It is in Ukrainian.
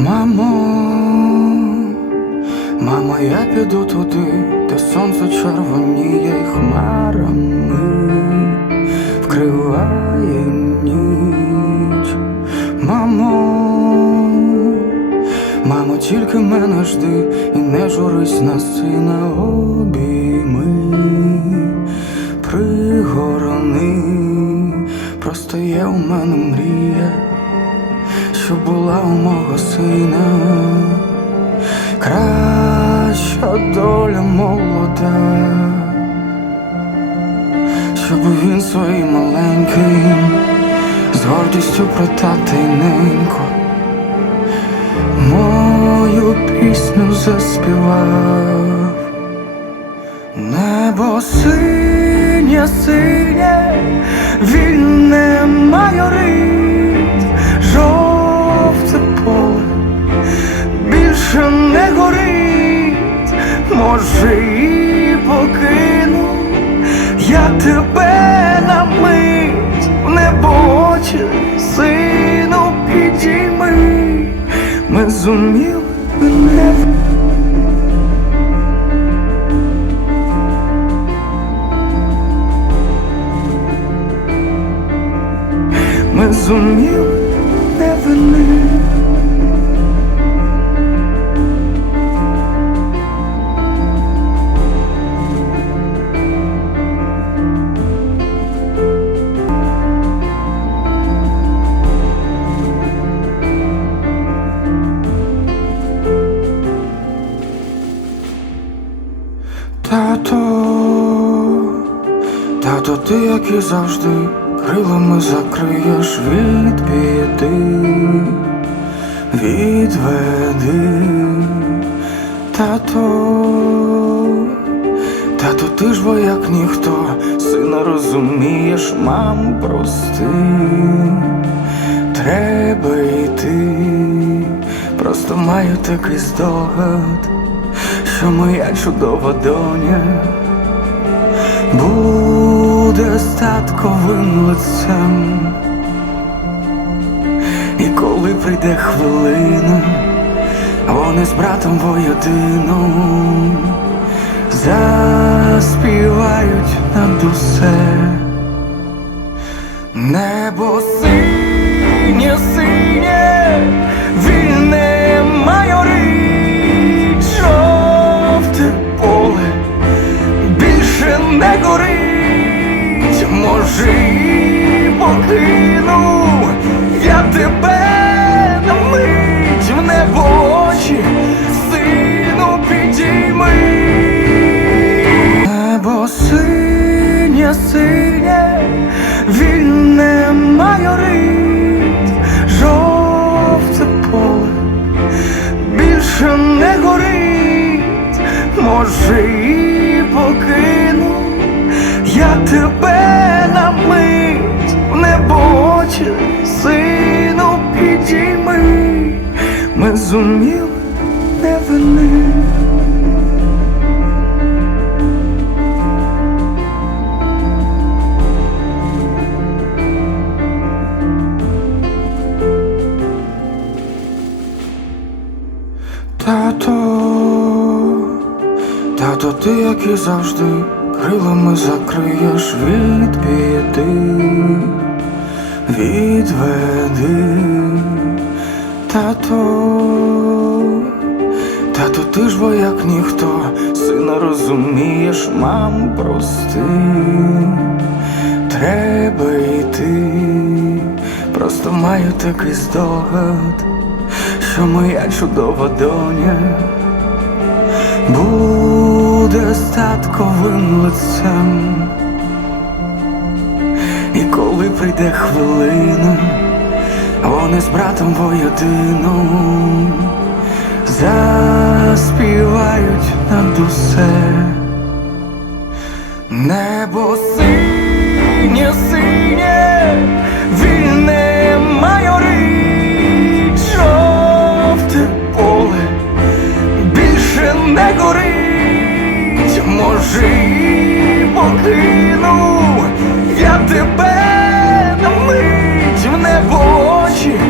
Мамо, мамо, я піду туди, де сонце червоніє хмарами вкриває ніч. Мамо, мамо, тільки мене жди і не журись на сина обійми пригорони просто є у мене мрія що була у мого сина. Краща доля молода, щоб він своїм маленьким з гордістю про тата й ненько мою пісню заспівав. Небо синє, синє, вільне майорить, може і покину я тебе на мить. В небо сину підійми, ми зуміли не ми зуміли Тато, тато, ти, як і завжди, крилами закриєш від біди, відведи, тато, тато, ти ж бо як ніхто, сина розумієш, мам, прости, треба йти, просто маю такий здогад що моя чудова доня буде статковим лицем, і коли прийде хвилина, вони з братом воєдино заспівають над усе. Небо синє, не горить, може і покину я тебе на мить. В небо очі, сину підійми. Небо синє, синє, вільне майорить, жовте поле більше не горить, може і покину я тебе на мить в небо сину підійми, ми зуміли не вини. Тато, тато, ти, як і завжди, крилами закриєш від біди, відведи, тато, тато, ти ж бо як ніхто, сина розумієш, мам, прости, треба йти, просто маю такий здогад що моя чудова доня буде статковим лицем, і коли прийде хвилина, вони з братом воєдино заспівають над усе. Небо синє, синє, вільне майорить, жовте поле не горить, може і покину я тебе на мить в небо очі,